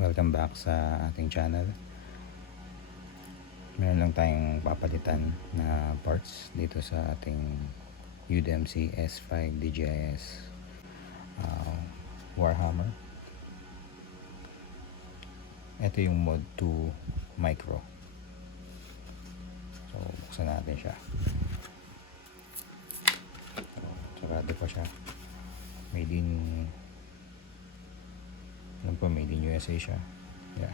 welcome back sa ating channel. Meron lang tayong papalitan na parts dito sa ating UDMC S5 DJIS Warhammer. Ito yung Mod 2 Micro. So buksan natin siya. Sarado pa siya. Made in USA siya. Yeah.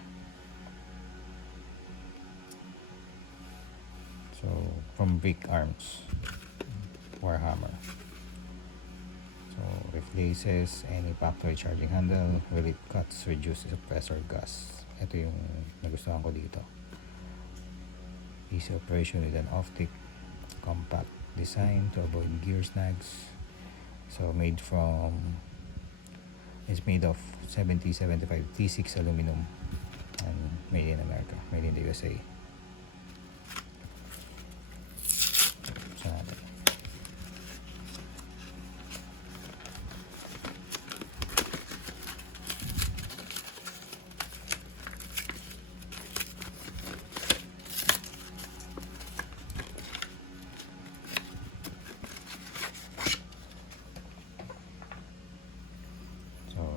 So from Big Arms Warhammer. So replaces any factory charging handle, relief cuts, reduces suppressor gas. Ito yung nagustuhan ko dito. Easy operation with an optic, compact design to avoid gear snags. So it's made of 70-75 T6 aluminum and made in America, made in the USA.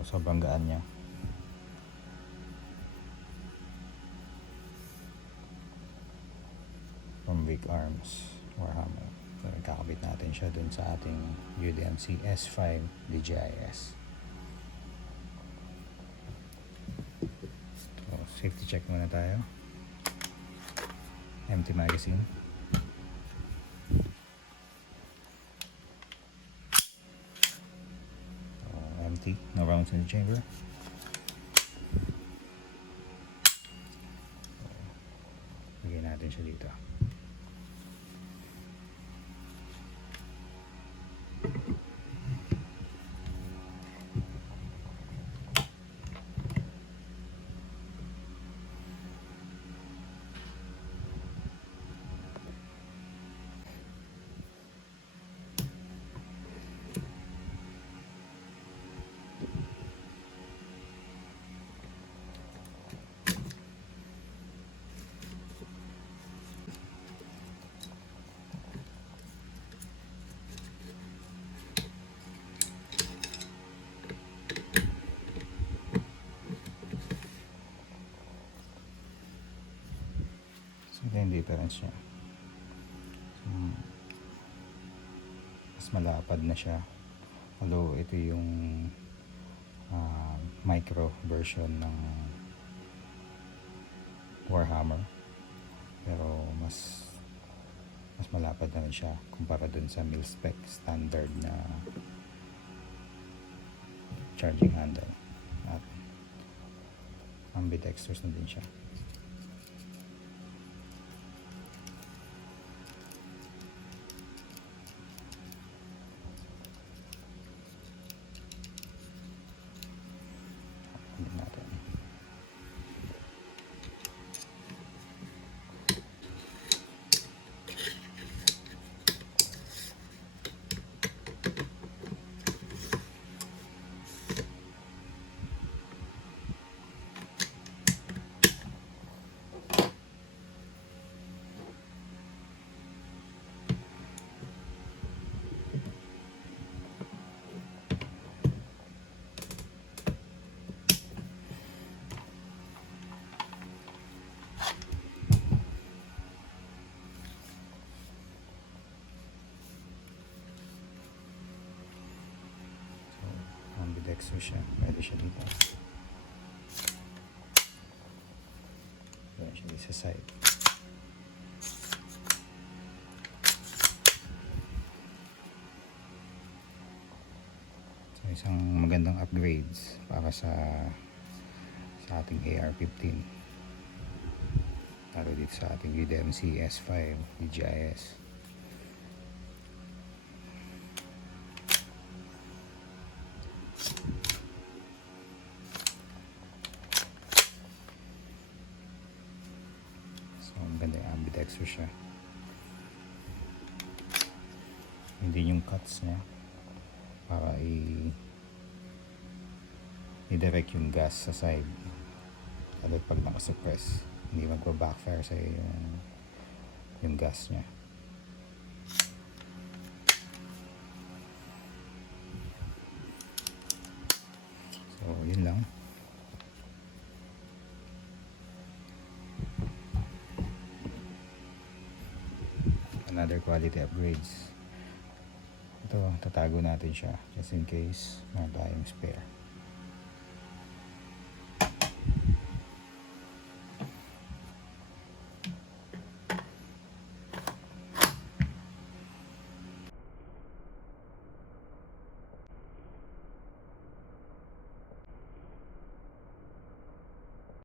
Sobrang gaan niya. From Big Arms Warhammer. So ikakabit natin siya dun sa ating UDMC S5 DJIS. So safety check muna tayo. Empty magazine. No rounds in the chamber. Lagyan natin siya dito. Ito yung difference niya. Mas malapad na siya. Although ito yung micro version ng Warhammer. Pero mas malapad na rin siya kumpara dun sa mil-spec standard na charging handle. At ambidextrous na din siya. Ambidextrous siya. Pwede siya dito. Pwede siya dito sa side. So isang magandang upgrades para sa ating AR-15. Lalo dito sa ating UDMC S5 DJIS. Maganda yung ambidextrous siya. Hindi yung cuts niya para i-direct yung gas sa side. lalo pag nakasuppress, hindi magpa-backfire sa yung gas niya. So yun lang. Another quality upgrades. Ito, tatago natin siya just in case meron tayong spare.